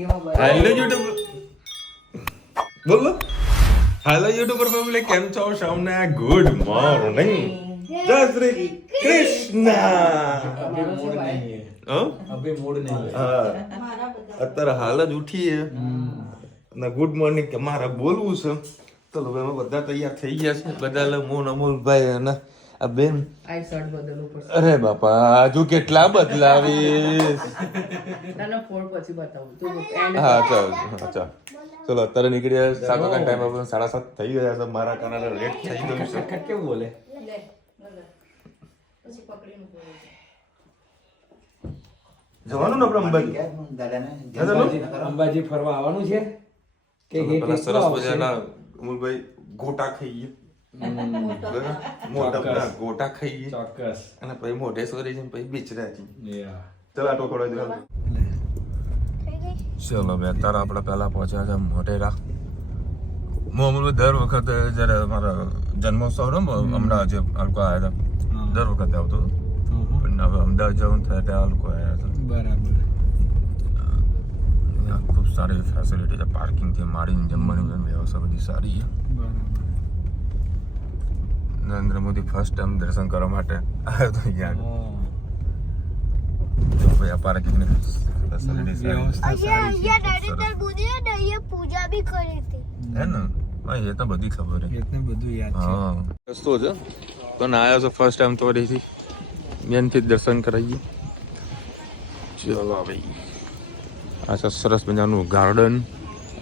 Hello YouTube બોલો. Hello YouTuber family, કેમ છો? સૌને ગુડ મોર્નિંગ, જય શ્રી કૃષ્ણ. અત્યારે હાલ જ ઉઠીએ અને ગુડ મોર્નિંગ કે મારે બોલવું છે. ચલો હવે અમે બધા તૈયાર થઈ ગયા છે. બધા મોન અમોલભાઈ અને આ બેન. અરે બાપા હજુ કેટલા બદલાવીશ. હા ચાલ ચલો અત્યારે નીકળ્યા. 7 વાગ્યાનો ટાઈમ આપણો 7:30 થઈ ગયા છે. મારા કારણે લેટ થઈ ગયું છે. કેવું બોલે જવાનું ને આપણે અંબાજી. અંબાજી ફરવા આવવાનું છે કે સરસ મજાના અમુલભાઈ ગોટા ખાઈએ. મોટા ગોટા ખાઈએ ચોક્કસ. અને પછી મોઢેશ્વરી છે પછી બિચરાજી. ચલો આટો ખોડો ચલો બે અત્યારે આપણે પહેલા પહોંચ્યા છે મોઢેરા. હું અમુલભાઈ દર વખતે જયારે અમારા જન્મોત્સવ હમણાં જે આ લોકો આવ્યા હતા દર વખતે આવતો હતો. પણ હવે અમદાવાદ જવાનું થાય ત્યાં આ લોકો આવ્યા હતા. બરાબર. ખૂબ સારી ફેસિલિટી છે. પાર્કિંગથી માંડીને જમવાની વ્યવસ્થા બધી સારી છે. નરેન્દ્ર મોદી ફર્સ્ટ ટાઈમ દર્શન કરવા માટે આવ્યો તો અહીંયા ભાઈ આ પાર્કિંગની ફેસિલિટી પૂજા બી કરી હતી હે ને ભાઈ એ તો બધી ખબર છે. એટલે બધું યાદ છે. હા રસ્તો છે પણ આવ્યો છે ફર્સ્ટ ટાઈમ તો ફરીથી બેનથી દર્શન કરાવીએ. ચલો ભાઈ આ છે સરસ મજાનું ગાર્ડન.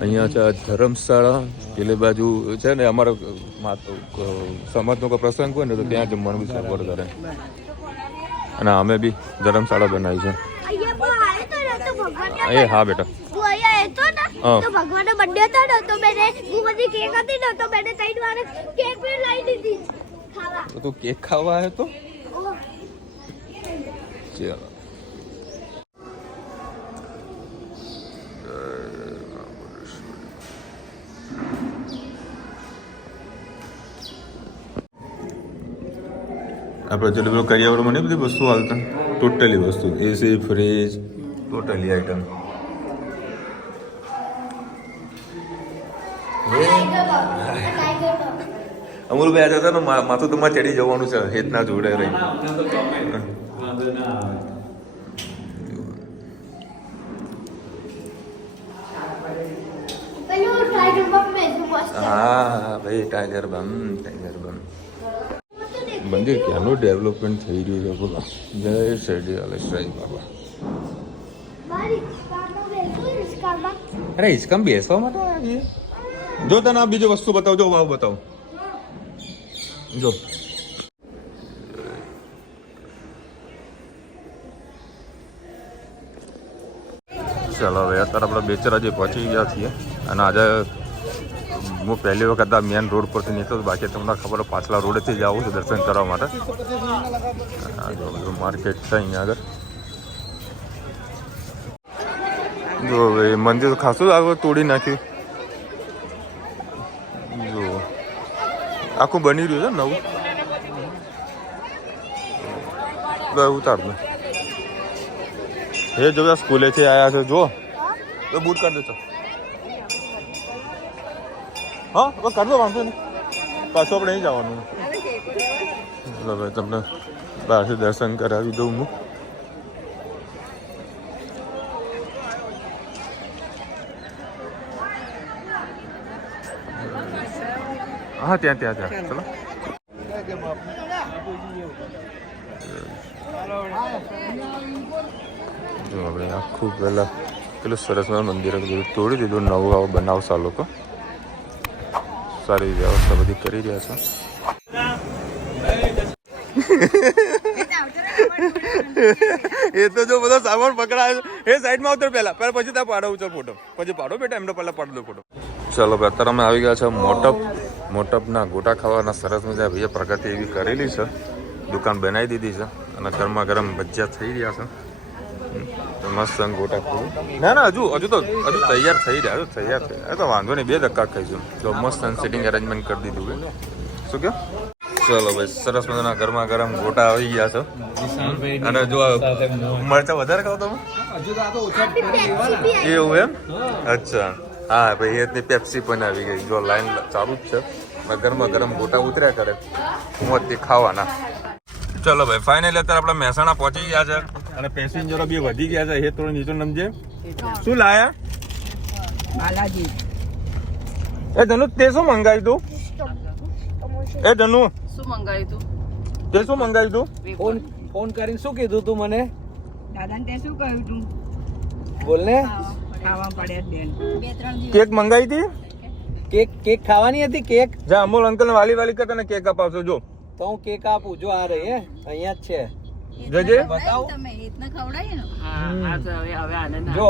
અહીંયા છે ધર્મશાળા. પેલી બાજુ છે ને અમારો સમાજનો કોઈ પ્રસંગ હોય ને તો ત્યાં જમવાનું બી સગવડ કરે. અને અમે બી ધર્મશાળા બનાવી છે. એ હા બેટા ભગવાનનો બર્થડે હતો ને તો મેને બધી કેક હતી ને તો મેને 3 વાર કેક બી લઈ દીધી ખાવા. તો તું કેક ખાવા આવ્યો તો? ચલો આપણે જેટલું પેલું કરિયાવરમાં નહીં બધી વસ્તુ હાલતા ટોટલી વસ્તુ એસી ફ્રીજ ટોટલી આઈટમ. અમુલભાઈ આજે હતા ને માથું તમારે ચડી જવાનું છે હેતના જોડે રહી. હા ભાઈ ટાઈગર બમ મંદિર ક્યાંનું ડેવલપમેન્ટ થઈ રહ્યું છે બોલો. જય શિરડી સાઈ બાબા. અરે હિચકામ બેસવા માટે આવ્યા. જો તને આ બીજી વસ્તુ બતાવજો વાવ બતાવો જો. ચાલો હવે અત્યારે આપણે બેચરાજી પહોંચી ગયા છીએ. અને આજે હું પહેલી વખત આ મેન રોડ પરથી નીકળ્યો. બાકી તમને ખબર પાછલા રોડેથી જ આવું છું દર્શન કરવા માટે. માર્કેટ છે અહીંયા આગળ. જો હવે મંદિર ખાસું આગળ તોડી નાખ્યું. જો આખું બની રહ્યું છે નવું. ઉતાર દો એ જો સ્કૂલેથી આવ્યા છે જો તો બૂટ કાઢ દો. હા હવે કાઢ દો વાંધો નહીં. પાછું આપણે અહીં જવાનું. હવે તમને બહારથી દર્શન કરાવી દઉં હું. હા ત્યાં ચલો. જો હવે આખું પહેલાં પેલું સરસ મંદિર બધું તોડી દીધું. નવું આવું બનાવશે આ લોકો. સારી વ્યવસ્થા બધી કરી રહ્યા છે. એ તો જો બધો સામાન પકડાયો એ સાઈડમાં ઉતર પહેલા પછી ત્યાં પાડો ઉચર ફોટો પછી પાડો બેટા એમનો પહેલા પાડ દો ફોટો. ચાલો અત્યારે અમે આવી ગયા છે મોટપના ગોટા ખાવાના. સરસ મજા ભાઈએ પ્રગતિ એવી કરેલી છે. દુકાન બનાવી દીધી છે અને ગરમા ગરમ ભજીયા થઈ રહ્યા છે. મસ્ત ગોટા ખાવું. ના હજુ તૈયાર થઈ રહ્યા. તૈયાર થઈ તો વાંધો નહીં. 2 ધક્કા ખાઈશું તો મસ્ત સિટિંગ અરેન્જમેન્ટ કરી દીધું. શું કહો? ચલો ભાઈ સરસ મજાના ગરમા ગરમ ગોટા આવી ગયા છે. અને જો મરચા વધારે ખાવ તમે? હજુ તો આ તો ઓછા આપી કરી પેપ્સી દેવાના. બી આવી. એવું એમ હા. અચ્છા હા ભાઈ એ પેપ્સી પણ આવી ગઈ જો લાઈન ચાલુ જ છે ગરમા ગરમ ગોટા ઉતર્યા કરે મોજથી ખાવાના ચલો ભાઈ ફાઇનલી અત્યારે આપણે મહેસાણા પહોંચી ગયા છે અને પેસેન્જરો બી વધી ગયા છે એ થોડું નીચે નમજે શું લાયા બાલાજી એ ધનુ તે શું મંગાવ્યું તું એ ધનુ શું મંગાવ્યું તું તે શું મંગાવ્યું તું ફોન કરીને શું કીધું તું મને? દાદાને તે શું કહ્યું તું બોલ ને. ખાવા પડે બેન કેક મંગાવી હતી કેક ખાવાની હતી કેક? જા અમોલ અંકલ વાલી વાલી કરતા ને કેક અપાવશો જો તો હું કેક આપું જો આ રહી હે અહીંયા જ છે. જજે બતાવું તમે રીતના ખવડાવીએ ને હા તો હવે આનંદ જો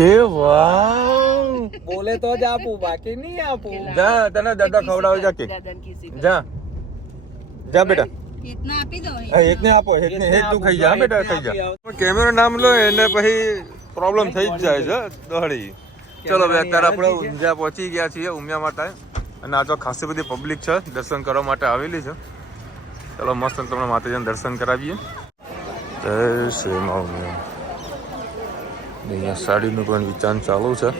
એ વાવ બોલે તો જ આપું બાકી નહીં આપું. જા તને દાદા ખવડાવે જા કેક દાદાને કિસી જા જા બેટા રીતના આપી દો હા, એકને આપો એકને એક તું ખાઈ જા હા બેટા ખાઈ જા કેમેરો નામ લો એને પછી પ્રોબ્લેમ થઈ જ જાય છે દોડી ચલો ભાઈ અત્યારે આપણે ઊંઝા પહોંચી ગયા છીએ ઉમિયા માતા અને આ તો ખાસી બધી પબ્લિક છે દર્શન કરવા માટે આવેલી છે ચલો મસ્ત તમને માતાજીને દર્શન કરાવીએ જય શ્રી મા ઉમિયા અહીંયા સાડીનું પણ વિચાર ચાલુ છે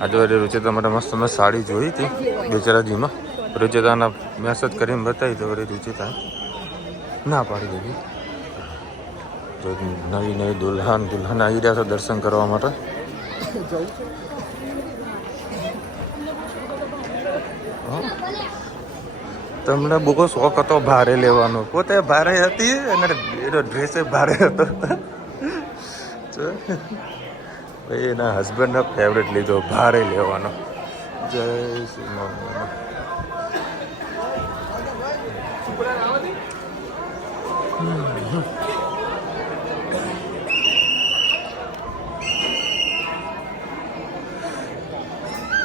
આજે રૂચિતા માટે મસ્ત મેં સાડી જોઈ હતી બેચરાજીમાં રૂચિતાના મેસેજ કરીને બતાવી તો વળી રૂચિતા ના પાડી દીધી તો નવી નવી દુલ્હન આવી રહ્યા છે દર્શન કરવા માટે તમને બહુ શોખ હતો ભારે લેવાનો પોતે ભારે હતી અને એનો ડ્રેસ ભારે હતો ભાઈ એના હસબન્ડનો ફેવરેટ લીધો ભારે લેવાનો જય શ્રી મા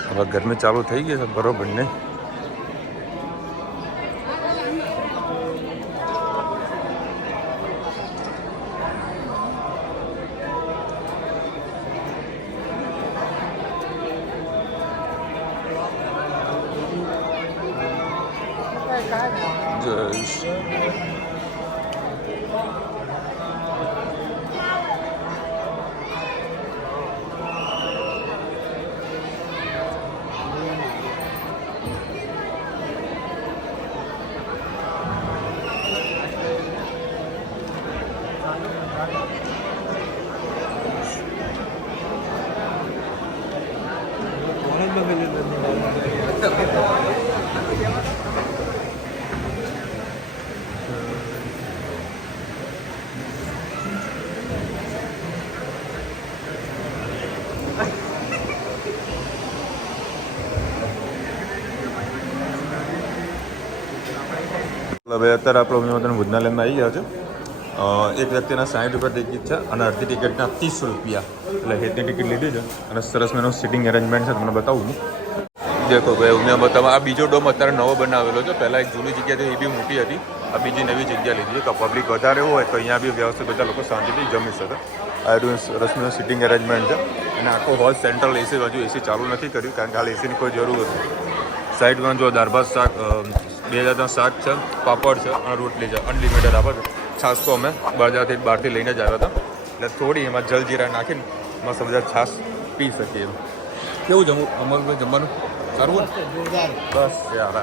હવે ગરમી ચાલુ થઈ ગઈ છે બરોબર ને જય શ્રી હવે અત્યારે આપણે ઉમિયામાતાના ભોજનાલયમાં આવી ગયા છે એક વ્યક્તિના 60 રૂપિયા ટિકિટ છે અને અડધી ટિકિટના 30 રૂપિયા એટલે હેતની ટિકિટ લીધી છે અને સરસ મેનો સિટિંગ અરેન્જમેન્ટ છે તમને બતાવું દેખો ભાઈ ઉમિયામાતામાં આ બીજો ડોમ અત્યારે નવો બનાવેલો છે પહેલાં એક જૂની જગ્યા હતી એ બી મોટી હતી આ બીજી નવી જગ્યા લીધી છે તો પબ્લિક વધારે હોય તો અહીંયા બી વ્યવસ્થિત બધા લોકો શાંતિથી જમી શકે આ સરસ મેનો સિટિંગ અરેન્જમેન્ટ છે અને આખો હોલ સેન્ટ્રલ એસી હજુ એસી ચાલુ નથી કર્યું કારણ કે હાલ એસીની કોઈ જરૂર હતી સાઈડમાં જો દાળ ભાત શાક 2000 શાક છે પાપડ છે અને રોટલી છે અનલિમિટેડ આપે છે છાશ તો અમે બહારથી લઈને જ આવ્યા હતા એટલે થોડી એમાં જલજીરા નાખીને મસ્ત બધા છાશ પી શકીએ એમ કેવું જમવું અમલભાઈ જમવાનું સારું બસ યાર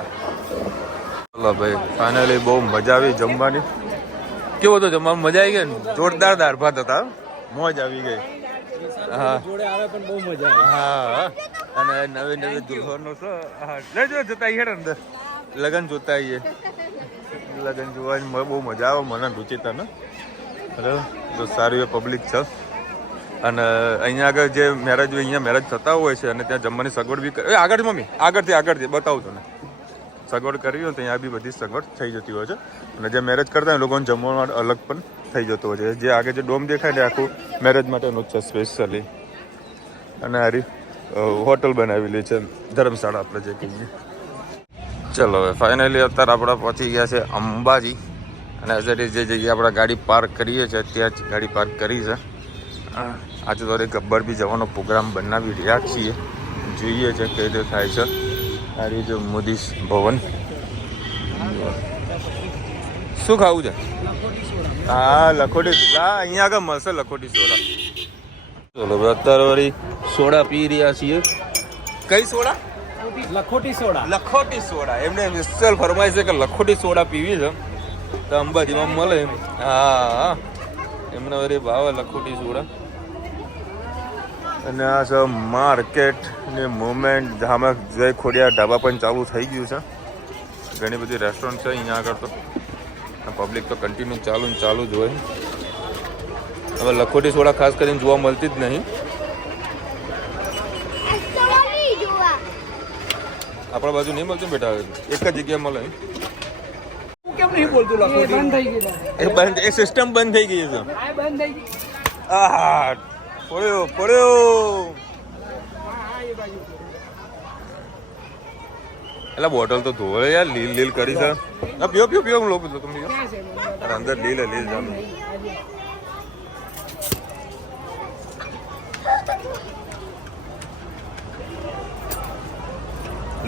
ચલો ભાઈ ફાઇનલી બહુ મજા આવી જમવાની કેવું હતું જમવાનું મજા આવી ગઈ ને જોરદાર દાળ ભાત હતા મોજ આવી ગઈ હા જોડે આવે પણ બહુ મજા આવે. હા અને નવી નવી દુલ્હનો છે હા લેજો જતા આવીએ અંદર લગન જોતા આવીએ લગન જોવાની બહુ મજા આવે મને રૂચિતા ને બરાબર તો સારી એ પબ્લિક છે અને અહીંયા આગળ જે મેરેજ અહીંયા મેરેજ થતા હોય છે અને ત્યાં જમવાની સગવડ બી આગળથી મમ્મી આગળથી બતાવું તને સગવડ કરવી હોય તો અહીંયા બી બધી સગવડ થઈ જતી હોય છે અને જે મેરેજ કરતા હોય લોકોને જમવા માટે અલગ પણ થઈ જતો હોય છે જે આગળ જે ડોમ દેખાય ને આખું મેરેજ માટેનું છે સ્પેશિયલી અને હારી હોટલ બનાવેલી છે ધર્મશાળા આપણે જે કહીએ ચલો હવે ફાઇનલી અત્યારે આપણે પહોંચી ગયા છે અંબાજી અને એઝ ઇટ ઇઝ જે જગ્યાએ આપણે ગાડી પાર્ક કરીએ છીએ ત્યાં જ ગાડી પાર્ક કરી છે આજે તો ગબ્બર બી જવાનો પ્રોગ્રામ બનાવી રહ્યા છીએ જોઈએ છે કઈ રીતે થાય છે આ રીતે મોદી ભવન શું ખાવું છે હા લખોટી હા અહીંયા આગળ મળશે લખોટી સોડા ચલો ભાઈ અત્યારે વળી સોડા પી રહ્યા છીએ. કઈ સોડા? લખોટી સોડા. લખોટી સોડા. એમને સ્પેશિયલ ફરમાઈશ છે કે લખોટી સોડા પીવી છે તો અંબાજીમાં મળે. હા એમને વળી ભાવે લખોટી સોડા. અને આ છે માર્કેટની મુવમેન્ટ. જામાં જય ખોડિયાર ઢાબા પણ ચાલુ થઈ ગયું છે. ઘણી બધી રેસ્ટોરન્ટ છે અહીંયા આગળ તો પબ્લિક તો કન્ટિન્યુ ચાલુ જ હોય. હવે લખોટી સોડા ખાસ કરીને જોવા મળતી જ નહીં. આપણા બાજુ નહીં મળતું બેટા, એક જ જગ્યાએ મળે. કેમ નહીં બોલતું લખોટી? એ સિસ્ટમ બંધ થઈ ગઈ છે. બંધ થઈ ગઈ. આહા પડ્યો. એટલે બોટલ તો ધોળે યાર, લીલ કરી છે. પીઓ હું લોકો તમે અંદર લીલ જામે.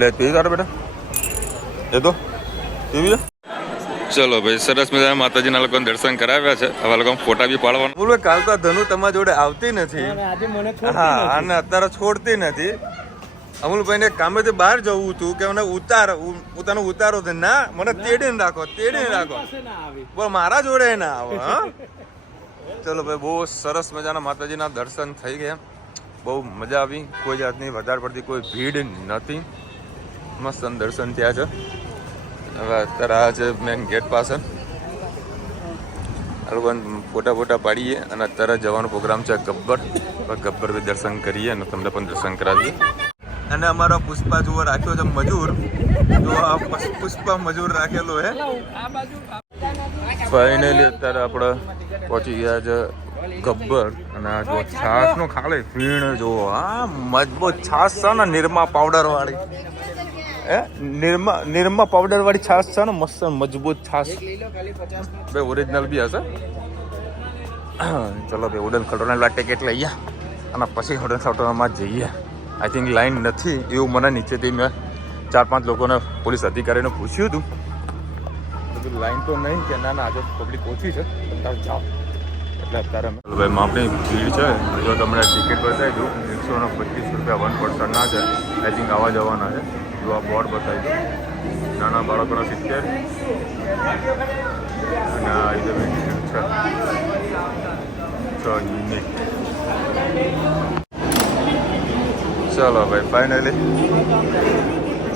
લે પી તારે બેટા એ તો પીવી. ચલો ભાઈ સરસ મજાના માતાજીના લોકોને દર્શન કરાવ્યા છે. હવે લોકો ફોટા બી પાડવાના. બોલો કાલ તો ધનુ તમારા જોડે આવતી નથી. આજે મને હા અને અત્યારે છોડતી નથી. અમુલભાઈ ને કામેથી બહાર જવું હતું કે મને પોતાનો ઉતારો છે. ના મને તેડીને રાખો. બોલ મારા જોડે ના આવે. હા ચલો ભાઈ બહુ સરસ મજાના માતાજીના દર્શન થઈ ગયા. બહુ મજા આવી. કોઈ જાતની વધારે પડતી કોઈ ભીડ નથી. મસ્ત દર્શન થયા છે. હવે અત્યારે આ છે મેન ગેટ પાસે. આ લોકો ફોટા પાડીએ અને અત્યારે જવાનો પ્રોગ્રામ છે ગબ્બર બી દર્શન કરીએ અને તમને પણ દર્શન કરાવીએ. અને અમારો પુષ્પા જુઓ રાખ્યો છે મજૂર. જો આ પુષ્પા મજૂર રાખેલો હે. ફાઇનલી અત્યારે આપણે પહોંચી ગયા છે ગબ્બર. અને આ જો છાસ નો ખાલે ફીણ જો આ મજબૂત છાસ છે ને, નિરમા પાવડર વાળી. નિરમા પાવડર વાળી છાસ છે ને, મસ્ત મજબૂત છાસ. ભાઈ ઓરિજિનલ બી હશે. ચલો ભાઈ હોટલ ખટોના ટિકિટ લઈએ અને પછી હોટલ ખટોનામાં જઈએ. આઈ થિંક લાઈન નથી એવું મને નીચેથી મેં 4-5 લોકોને પોલીસ અધિકારીને પૂછ્યું હતું. લાઈન તો નહીં કે ના આજે પબ્લિક ઓછી છે જાઓ. એટલે અત્યારે ભાઈ માપની ભીડ છે. જો તમને ટિકિટ બતાવી દઉં 125 રૂપિયા 1 પર્સનના છે. આઈ થિંક આવવા જવાના છે. જો આ બોર્ડ બતાવી દઉં. નાના બાળકોના 70 અને આ રીતે છે 6 યુનિટ. ચલો ભાઈ ફાઇનલી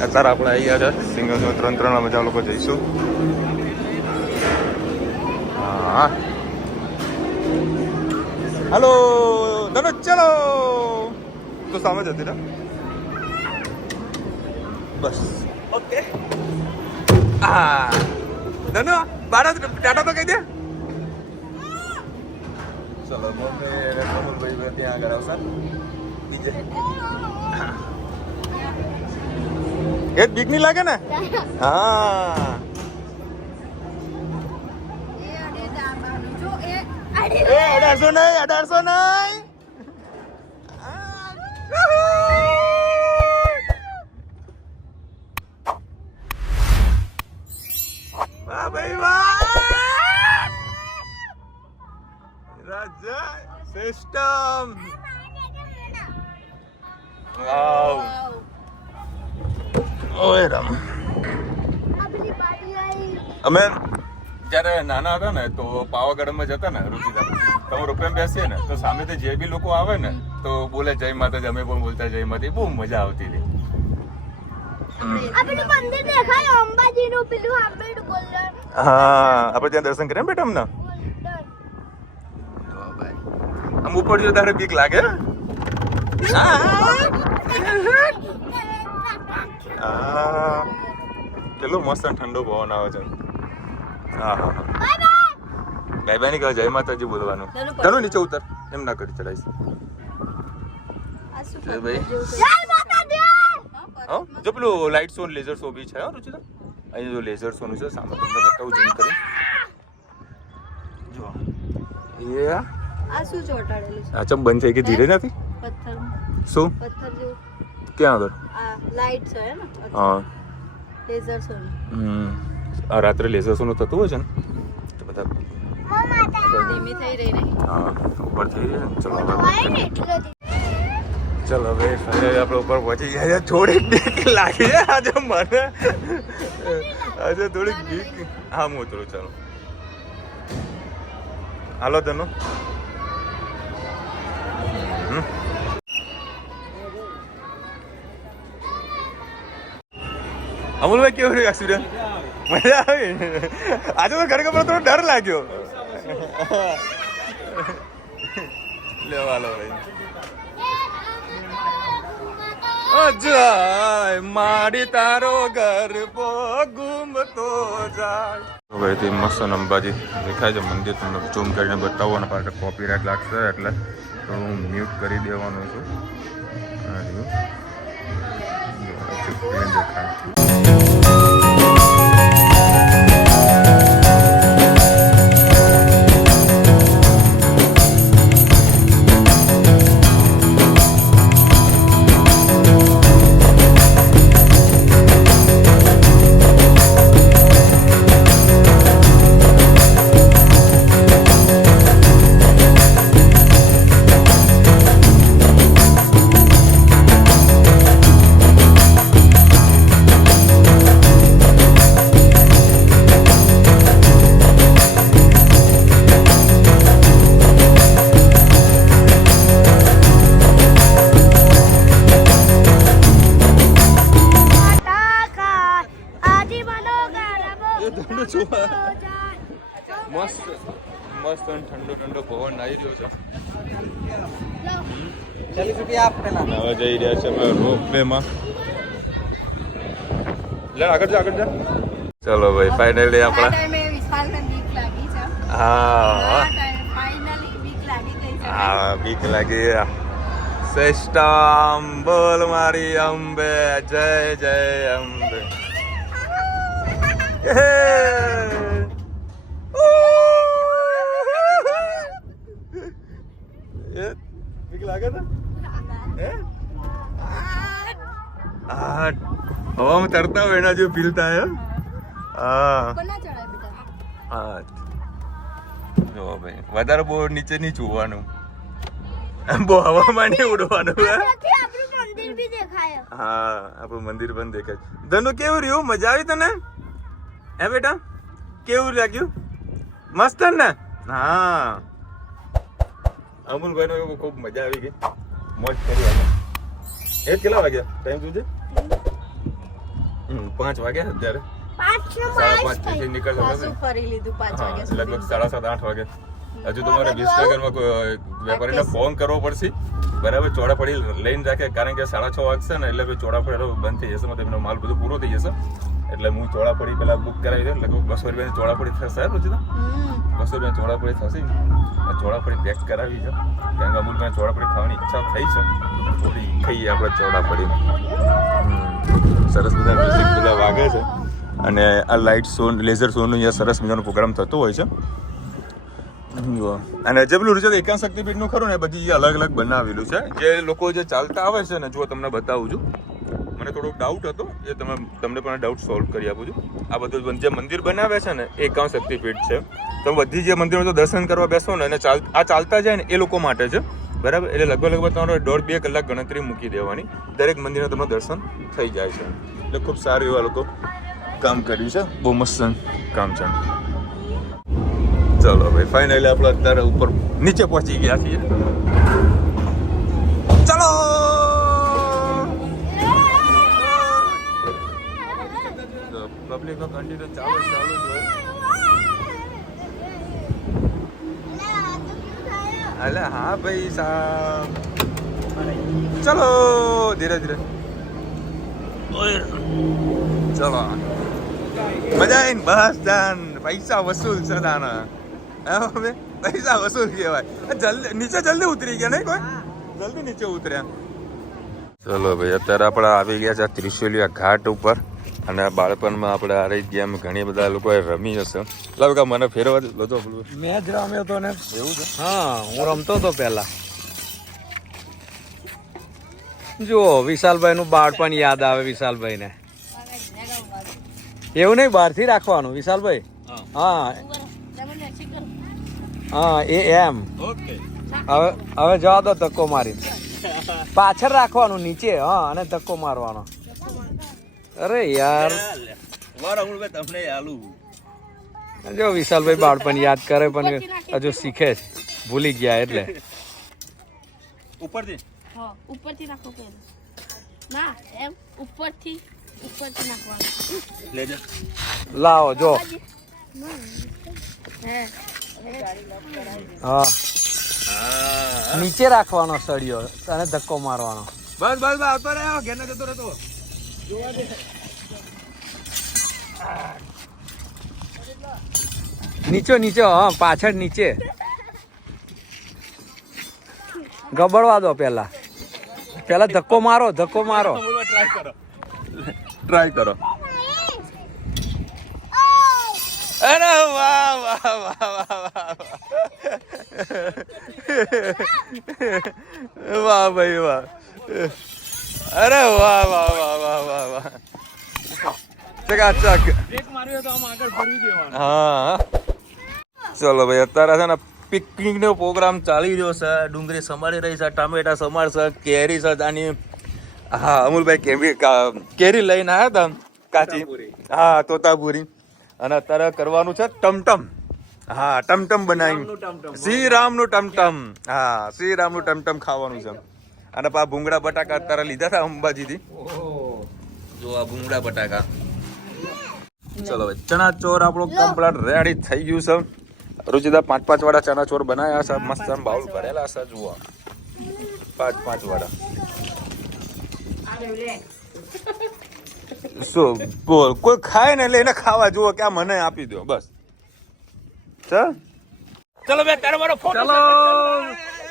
અત્યારે આપણે આવી ગયા છે સિંગલ્સમાં 3 બધા લોકો જઈશું. હા હલો ધનો ચલો તો સામે જતી ને બસ ઓકે. હા ધનો બાળક ટાટા તો કહી દે. ચલો મમ્મી ત્યાં આગળ આવશે. એ બીક નહીં લાગે ને? હા એ 1800 નહીં. વાહ ભાઈ વાહ રાજા સિસ્ટમ. વાવ ઓય રામ. અમે જ્યારે નાના હતા ને તો પાવાગઢમાં જતા ને રુચિતા તો રોપેમાં બેસીએ ને તો સામેથી જે બી લોકો આવે ને તો બોલે જય માતાજી. અમે પણ બોલતા જય માતાજી. બહુ મજા આવતી હતી. હા આપણે ત્યાં દર્શન કરીએ બેટા. અમને આમ ઉપર જો તારે બીક લાગે. કેટલો મસ્ત ઠંડો પવન આવે છે. હા બાય બાય ની કહે જય માતાજી બોલવાનું. ચાલો નીચે ઉતર. એમ ના કરી ચડાઈશ. જય ભાઈ હા જો પેલું લાઇટ શો લેઝર શો બી છે. રુચિતા અહીં જો લેઝર શો નું છે સામે તમને બતાવું ઝૂમ કરી. જો એ આ શું ચોટાડેલું છે? આ ચમ બંધ થઈ ગઈ ધીરે નથી. પથ્થર શું જેવું ક્યાં આગળ? આ લાઈટ છે ને? હા લેઝર શો. આ રાત્રે લેઝર શો નું થતું હોય છે ને તો બધા ધીમી થઈ રહી ને હા ઉપર થઈ રહી ને. ચલો હવે હોય ને એટલો જ. ચલો હવે ફાઇનલી આપણે ઉપર પહોંચી ગયા છે. થોડીક બીક લાગી છે આજે મને, આજે થોડીક બીક. હા હું ઉતરું. ચાલો હાલો તનો. અમુલભાઈ કેવું રહ્યું એક્સિડન્ટ? મજા આવી. આજે તો ખરેખર થોડો ડર લાગ્યો. લેવા લો ભાઈ. જાય મારી તારો ઘર પો ઘૂમતો જાય. હવે તે મસ્ત અંબાજી દેખાય છે મંદિર. તમને ઝૂમ કરીને બતાવો અને પાછળ કોપીરાઇટ લાગશે એટલે તો હું મ્યુટ કરી દેવાનો છું. આ રહ્યું. મસ્ત મસ્ત ઠંડો ઠંડો પવન આવી રહ્યો છે. 40 રૂપિયા આપ પેલા. હવે જઈ રહ્યા છે અમે રોપવે માં. લે આગળ જા, આગળ જા. ચલો ભાઈ ફાઇનલી આપણા ટાઈમે વિશાલને બીક લાગી છે હા ફાઇનલી બીક લાગી ગઈ છે હા બીક લાગી. સિસ્ટમ બોલ મારી અંબે જય જય અંબે. બીક લાગે છે? હા હવામાં તરતા હોય એના જેવું ફીલ થાય. હા કોના ચડાય બેટા હા જો ભાઈ વધારે બહુ નીચે નહીં જોવાનું, બહુ હવામાં નહીં ઉડવાનું. ત્યાંથી આપણું મંદિર બી દેખાય. હા આપણું મંદિર પણ દેખાય. ધનુ કેવું રહ્યું? મજા આવી તને? હે બેટા કેવું લાગ્યું? મસ્ત ને? હા અમુલભાઈ નો ખૂબ મજા આવી ગઈ, મોજ કરી. એ કેટલા વાગ્યા ટાઈમ જોજે? 5 વાગ્યા અત્યારે. 5:30 પછી નીકળશે પાછું ફરી લીધું 5 વાગ્યા સુધી. લગભગ 7:30-8 વાગે. હજુ તમારે વિસનગરમાં કોઈ વેપારીને ફોન કરવો પડશે બરાબર. ચોડાપડી લઈને રાખે કારણ કે 6:30 વાગશે ને એટલે ચોડાપડી બંધ થઈ જશે, મતલબ એનો માલ બધો પૂરો થઈ જશે. એટલે હું ચોડાપડી પેલા બુક કરાવી દઉં. લગભગ 200 રૂપિયાની ચોડાપડી થશે. રોજના 200 રૂપિયાની ચોડાપડી થશે. ચોડાપડી પેક કરાવી છે કારણ કે અમુલભાઈ ચોડાપડી ખાવાની ઈચ્છા થઈ છે. થોડી ખાઈએ આપણે ચોડાપડી. સરસ બધા મ્યુઝિક બધા વાગે છે અને આ લાઇટ શો લેઝર શોનો અહીંયા સરસ મજાનો પ્રોગ્રામ થતો હોય છે. અને જે પેલું છે એકાંત શક્તિપીઠનું ખરું ને એ બધી અલગ અલગ બનાવેલું છે. જે લોકો જે ચાલતા આવે છે ને, જો તમને બતાવું છું, મને થોડોક ડાઉટ હતો એ તમને પણ ડાઉટ સોલ્વ કરી આપું છું. આ બધું જે મંદિર બનાવે છે ને એ એકાંત શક્તિપીઠ છે. તમે બધી જે મંદિરો તો દર્શન કરવા બેસો ને અને આ ચાલતા જાય ને એ લોકો માટે છે બરાબર. એટલે લગભગ તમારે 1.5-2 કલાક ગણતરી મૂકી દેવાની. દરેક મંદિરના તમને દર્શન થઈ જાય છે. એટલે ખૂબ સારું એવા લોકો કામ કર્યું છે, બહુ મસ્ત કામ છે. ચલો ભાઈ ફાઇનલી આપણે અત્યારે ઉપર નીચે પહોંચી ગયા છીએ. ચલો પબ્લિક નો કન્ટિન્યુ ચાલુ જ હોય. અલે હા ભાઈ સાહેબ ચલો ધીરે ધીરે. ચલો મજા આવી ને? બસ જાન પૈસા વસૂલ છે દાના. હવે પૈસા વસૂલ કહેવાય. જલ્દી નીચે જલ્દી ઉતરી ગયા નહીં કોઈ? જલ્દી નીચે ઉતર્યા. ચલો ભાઈ અત્યારે આપણે આવી ગયા છે ત્રિશુલિયા ઘાટ ઉપર. અને બાળપણમાં આપણે આ રહી ગેમ ઘણી બધા લોકોએ રમી હશે. લાવ મને ફેરવા બધો મેં જ રમ્યો તો ને. એવું છે? હા હું રમતો તો પહેલા. જુઓ વિશાલભાઈ નું બાળપણ યાદ આવે વિશાલભાઈ ને. એવું નહીં, બહારથી રાખવાનું વિશાલભાઈ. હા હા એ એમ ઓકે હવે જવા દો ધક્કો મારી પાછળ રાખવાનું નીચે હા અને ધક્કો મારવાનો અરે યાર વાહ રાહુલભાઈ તમને આલુ જો વિશાલભાઈ બાળપણ યાદ કરે પણ હજુ શીખે છે ભૂલી ગયા એટલે ઉપરથી હા ઉપરથી નાખો પહેલા ના એમ ઉપરથી નાખવાનું લેજે લાવો જો હે હા હા નીચે રાખવાનો સળિયો અને ધક્કો મારવાનો બસ બસ બસ આવતો રહ્યો ઘેર જતો રહેતો નીચે હા પાછળ નીચે ગબડવા દો પેલા ધક્કો મારો ટ્રાય કરો અરે વાહ વાહ વાહ વાહ વાહ વાહ ભાઈ વાહ અરે વાહ વાહ વાહ વાહ વાહ વાહ ચકાચક હા ચલો ભાઈ અત્યારે છે ને પિકનિક નો પ્રોગ્રામ ચાલી રહ્યો છે ડુંગળી સમારી રહી છે ટામેટા સમારશે કેરી છે આની હા અમુલભાઈ કેરી લઈને આવ્યા હતા કાચી હા તોતાપુરી અને અત્યારે કરવાનું છે ટમટમ હા ટમટમ બનાવી શ્રીરામનું ટમટમ હા શ્રીરામનું ટમટમ ખાવાનું છે અને પા ભૂંગળા બટાકા અત્યારે લીધા હતા અંબાજીથી જો આ ભૂંગળા બટાકા ચલો ભાઈ ચણા ચોર આપણો કમ્પ્લીટ રેડી થઈ ગયું છે રુચિદા 5-5 વાળા ચણા ચોર બનાવ્યા છે મસ્ત બાઉલ ભરેલા છે જુઓ 5-5 વાળા શું બોલ કોઈ ખાય ને એટલે એને ખાવા જુઓ કે આ મને આપી દો બસ ચલો બે તારો મારો ફોટો ચલો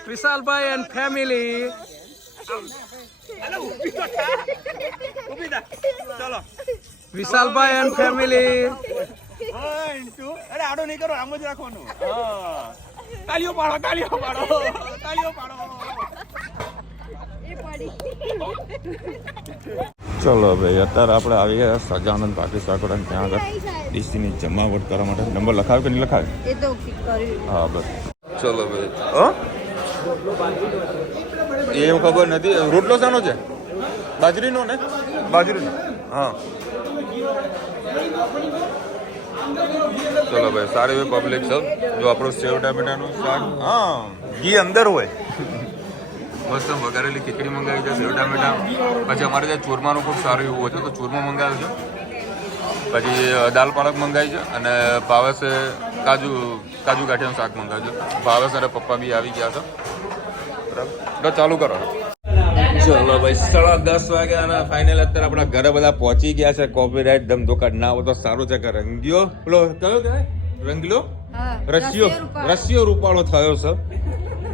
વિશાલભાઈ એન્ડ ફેમિલી ચલો વિશાલભાઈ એન્ડ ફેમિલી અરે આડો નહીં કરો આમ જ રાખવાનું તાલીઓ પાડો તાલીઓ પાડો તાલીઓ પાડો ચલો ભાઈ અત્યારે આપણે આવી ગયા સજાનંદ પાકી સાકડા ત્યાં આગળ ડીસીની જમાવટ કરવા માટે નંબર લખાવ્યો કે નહીં લખાવ્યો એ તો કર્યું હા બસ ચલો ભાઈ હા એવું ખબર નથી રોટલો શાનો છે બાજરીનો ને બાજરીનો હા ચલો ભાઈ સારી એવી પબ્લિક છે જો આપણું સેવ ટામેટાનું શાક હા ઘી અંદર હોય મસ્ત વઘારેલી ખીચડી મંગાવી છે સેવ ટામેટા પછી અમારે ત્યાં ચૂરમાનું ખૂબ સારું એવું હોય છે તો ચૂરમા મંગાવ્યું છે પછી દાલ પાલક મંગાવી છે અને ભાવેશે કાજુ ગાંઠિયાનું શાક મંગાવ્યું છે ભાવેશ અને પપ્પા બી આવી ગયા છે બરાબર તો ચાલુ કરો ચલો ભાઈ 10:30 વાગ્યા અને ફાઇનલ અત્યારે આપણા ઘરે બધા પહોંચી ગયા છે કોપીરાઇટ ધમધોકાટ ના હોય તો સારું છે કે રંગીઓ પેલો કયો કે રંગીલો રશિયો રૂપાળો થયો છે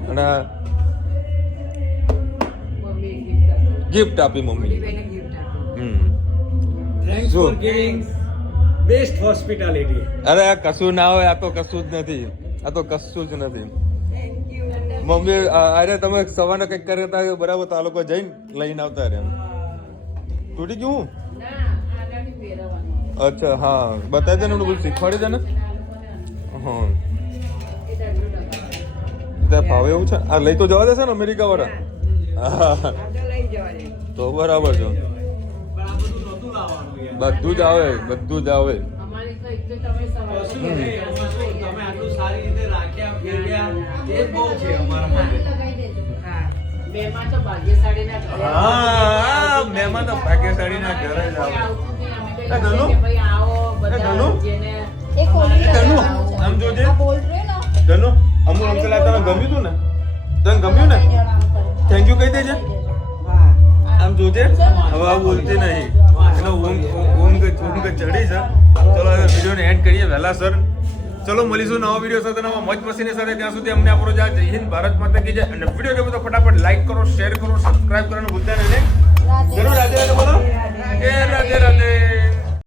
અને ગિફ્ટ આપી મમ્મી બેસ્ટ હોસ્પિટાલિટી અરે આ કશું ના હોય આ તો કશું જ નથી આ તો કશું જ નથી મમ્મી અરે તમે સવારે કંઈક કરતા હોય બરાબર તો આ લોકો જઈને લઈને આવતા રહે તૂટી ગયું અચ્છા હા બતાવી દે ને બધું શીખવાડી દે ને હા ત્યાં ફાવે એવું છે આ લઈ તો જવા દેશે ને અમેરિકા વાળા હા તો બરાબર છે બધું જ આવે મહેમાન તો ભાગ્યશાળીના ઘરે જ આવે આમ જોજે ધનુ અમુલ અંકલ તને ગમ્યું તું ને ને થેન્ક યુ કહી દેજે આમ જોજે હવે આ બોલતી નહીં એટલે ઓમ ચડી છે ચલો હવે વિડીયોને એન્ડ કરીએ વહેલા સર ચલો મળીશું નવા વિડીયો સાથે નવા મોજ મસ્તીની સાથે ત્યાં સુધી અમને આપણો જય હિન્દ ભારત માતા કી જય અને વિડીયો ગમે તો ફટાફટ લાઈક કરો શેર કરો સબસ્ક્રાઇબ કરવાનું ભૂલતા નહીં જરૂર રાધે રાધે બોલો કે રાધે રાધે